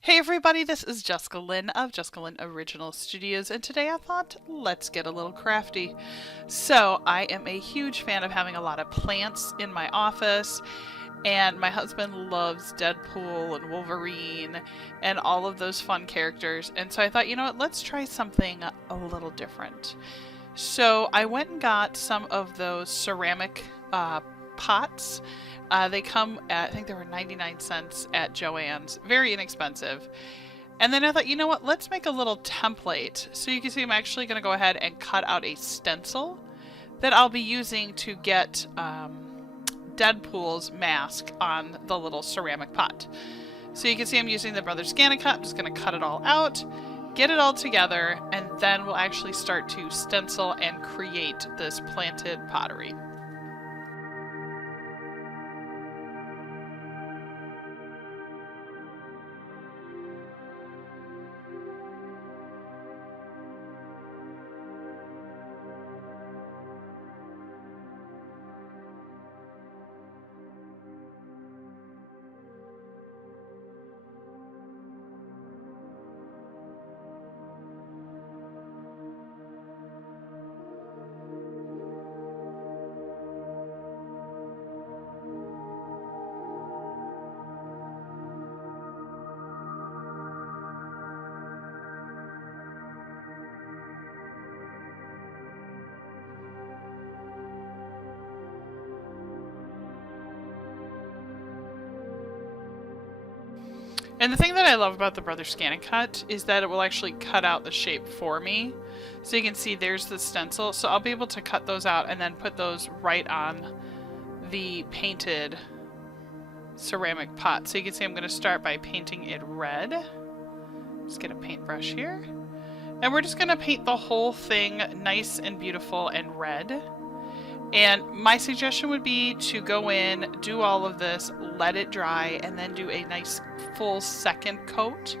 Hey everybody, this is Jessica Lynn of Jessica Lynn Original Studios, and today I thought, let's get a little crafty. So, I am a huge fan of having a lot of plants in my office, and my husband loves Deadpool and Wolverine and all of those fun characters, and so I thought, you know what, let's try something a little different. So, I went and got some of those ceramic pots. They come at, I think they were 99 cents at Joann's. Very inexpensive. And then I thought, you know what, let's make a little template. So you can see I'm actually going to go ahead and cut out a stencil that I'll be using to get Deadpool's mask on the little ceramic pot. So you can see I'm using the Brothers ScanNCut. I'm just going to cut it all out, get it all together, and then we'll actually start to stencil and create this planted pottery. And the thing that I love about the Brothers ScanNCut is that it will actually cut out the shape for me. So you can see there's the stencil. So I'll be able to cut those out and then put those right on the painted ceramic pot. So you can see I'm going to start by painting it red. Just get a paintbrush here. And we're just going to paint the whole thing nice and beautiful and red. And my suggestion would be to go in, do all of this, let it dry, and then do a nice full second coat.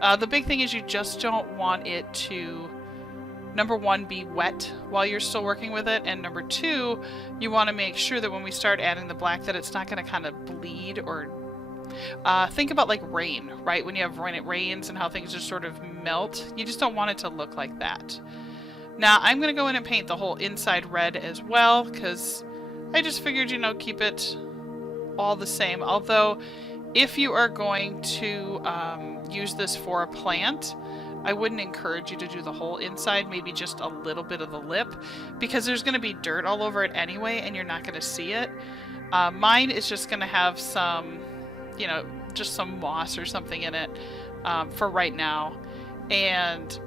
The big thing is you just don't want it to, number one, be wet while you're still working with it, and number two, you want to make sure that when we start adding the black that it's not going to kind of bleed or think about like rain, right? When you have when it rains and how things just sort of melt, you just don't want it to look like that. Now, I'm going to go in and paint the whole inside red as well, because I just figured, you know, keep it all the same. Although, if you are going to use this for a plant, I wouldn't encourage you to do the whole inside, maybe just a little bit of the lip, because there's going to be dirt all over it anyway, and you're not going to see it. Mine is just going to have some, you know, just some moss or something in it for right now. And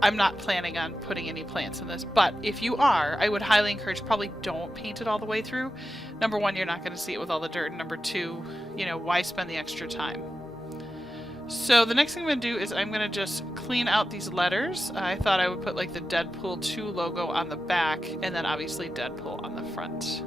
I'm not planning on putting any plants in this, but if you are, I would highly encourage, probably don't paint it all the way through. Number one, you're not going to see it with all the dirt. And number two, you know, why spend the extra time? So the next thing I'm going to do is I'm going to just clean out these letters. I thought I would put like the Deadpool 2 logo on the back, and then obviously Deadpool on the front.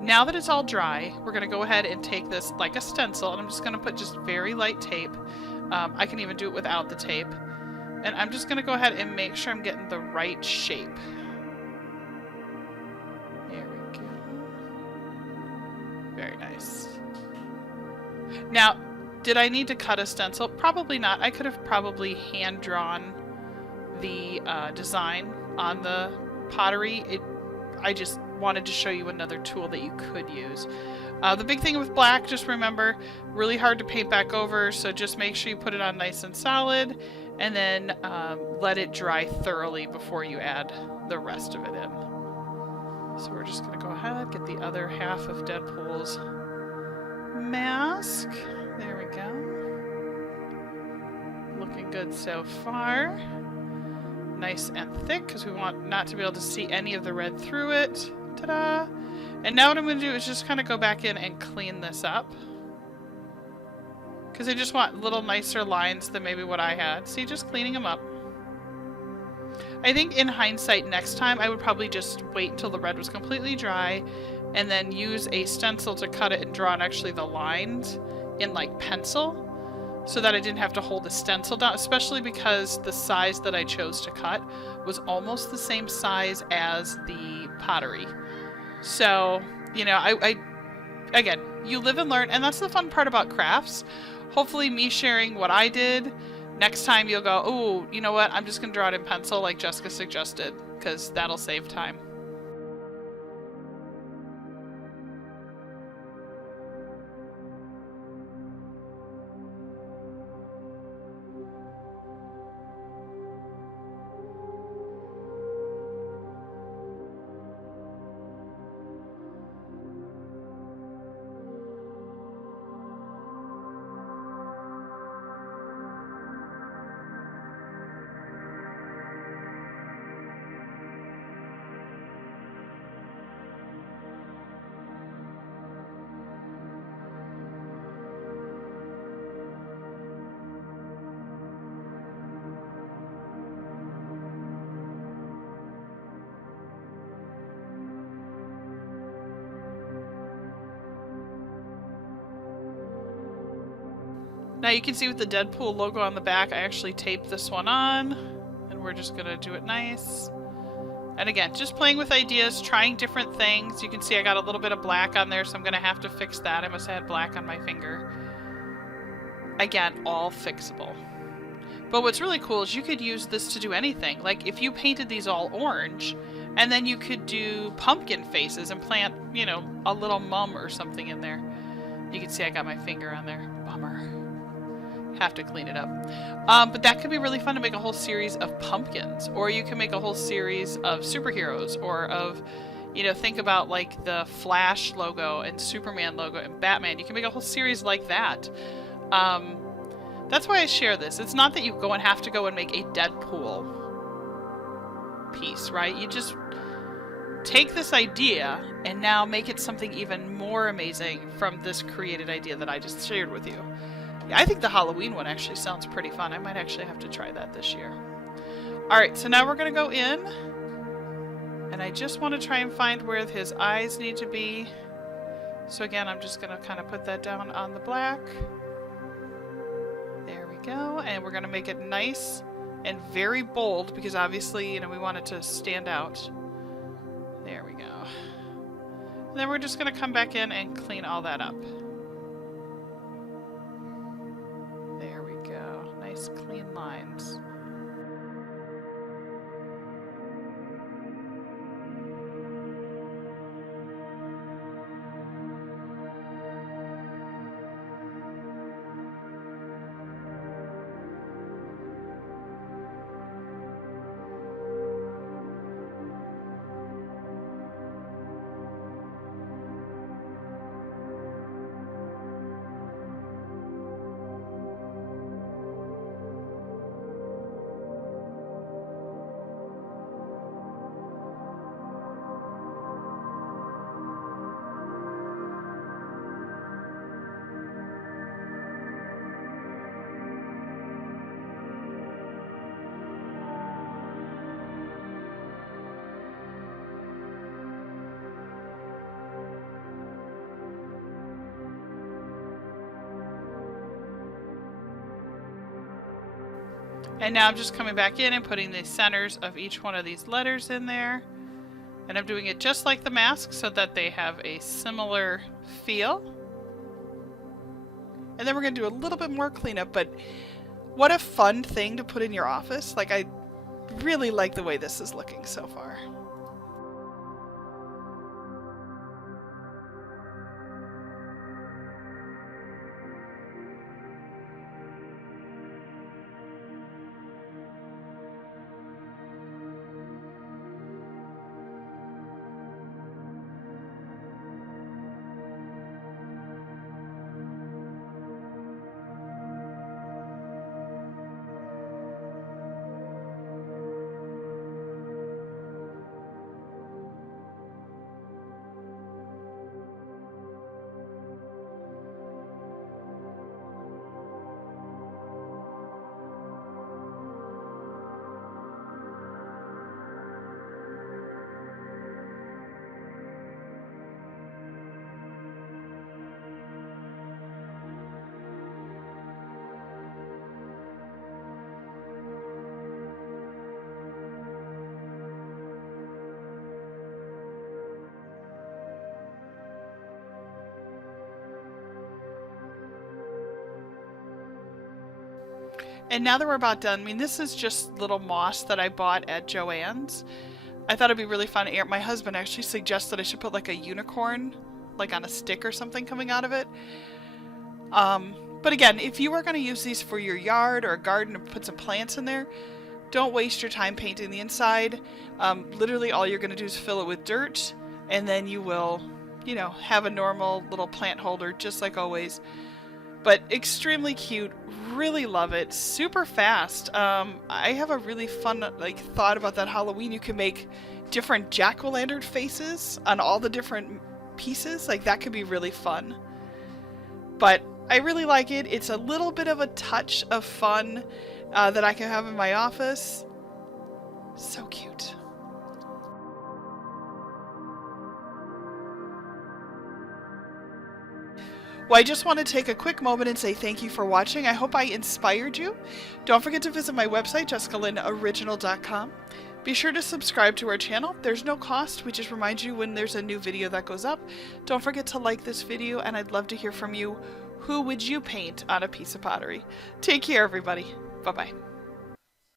Now that it's all dry, we're going to go ahead and take this like a stencil, and I'm just going to put just very light tape. I can even do it without the tape. And I'm just going to go ahead and make sure I'm getting the right shape. There we go. Very nice. Now, did I need to cut a stencil? Probably not. I could have probably hand-drawn the design on the pottery. I just wanted to show you another tool that you could use. The big thing with black, just remember, really hard to paint back over, so just make sure you put it on nice and solid, and then let it dry thoroughly before you add the rest of it in. So we're just going to go ahead, get the other half of Deadpool's mask. There we go. Looking good so far. Nice nice and thick because we want not to be able to see any of the red through it. Ta-da! And now what I'm going to do is just kind of go back in and clean this up. Because I just want little nicer lines than maybe what I had. See, just cleaning them up. I think in hindsight next time I would probably just wait until the red was completely dry and then use a stencil to cut it and draw on actually the lines in like pencil so that I didn't have to hold the stencil down, especially because the size that I chose to cut was almost the same size as the pottery. So, you know, again, you live and learn, and that's the fun part about crafts. Hopefully me sharing what I did, next time you'll go, oh, you know what, I'm just going to draw it in pencil like Jessica suggested, because that'll save time. Now you can see with the Deadpool logo on the back, I actually taped this one on, and we're just gonna do it nice. And again, just playing with ideas, trying different things. You can see I got a little bit of black on there, so I'm gonna have to fix that. I must have had black on my finger. Again, all fixable. But what's really cool is you could use this to do anything. Like if you painted these all orange, and then you could do pumpkin faces and plant, you know, a little mum or something in there. You can see I got my finger on there. Bummer. Have to clean it up. But that could be really fun to make a whole series of pumpkins, or you can make a whole series of superheroes, or of, you know, think about like the Flash logo and Superman logo and Batman. You can make a whole series like that. That's why I share this. It's not that you go and have to go and make a Deadpool piece, right? You just take this idea and now make it something even more amazing from this created idea that I just shared with you. I think the Halloween one actually sounds pretty fun. I might actually have to try that this year. Alright, so now we're going to go in. And I just want to try and find where his eyes need to be. So again, I'm just going to kind of put that down on the black. There we go. And we're going to make it nice and very bold because obviously, you know, we want it to stand out. There we go. And then we're just going to come back in and clean all that up. Nice clean lines. And now I'm just coming back in and putting the centers of each one of these letters in there. And I'm doing it just like the mask so that they have a similar feel. And then we're going to do a little bit more cleanup, but what a fun thing to put in your office. Like, I really like the way this is looking so far. And now that we're about done, I mean, this is just little moss that I bought at Joann's. I thought it'd be really fun. My husband actually suggested I should put like a unicorn, like on a stick or something coming out of it. But again, if you are going to use these for your yard or a garden and put some plants in there, don't waste your time painting the inside. Literally all you're going to do is fill it with dirt, and then you will, you know, have a normal little plant holder just like always. But extremely cute, really love it, super fast. I have a really fun thought about that Halloween. You can make different jack-o'-lantern faces on all the different pieces. Like, that could be really fun. But I really like it. It's a little bit of a touch of fun that I can have in my office. So cute. Well, I just want to take a quick moment and say thank you for watching. I hope I inspired you. Don't forget to visit my website, JessicaLynnOriginal.com. Be sure to subscribe to our channel. There's no cost. We just remind you when there's a new video that goes up. Don't forget to like this video, and I'd love to hear from you. Who would you paint on a piece of pottery? Take care, everybody. Bye-bye.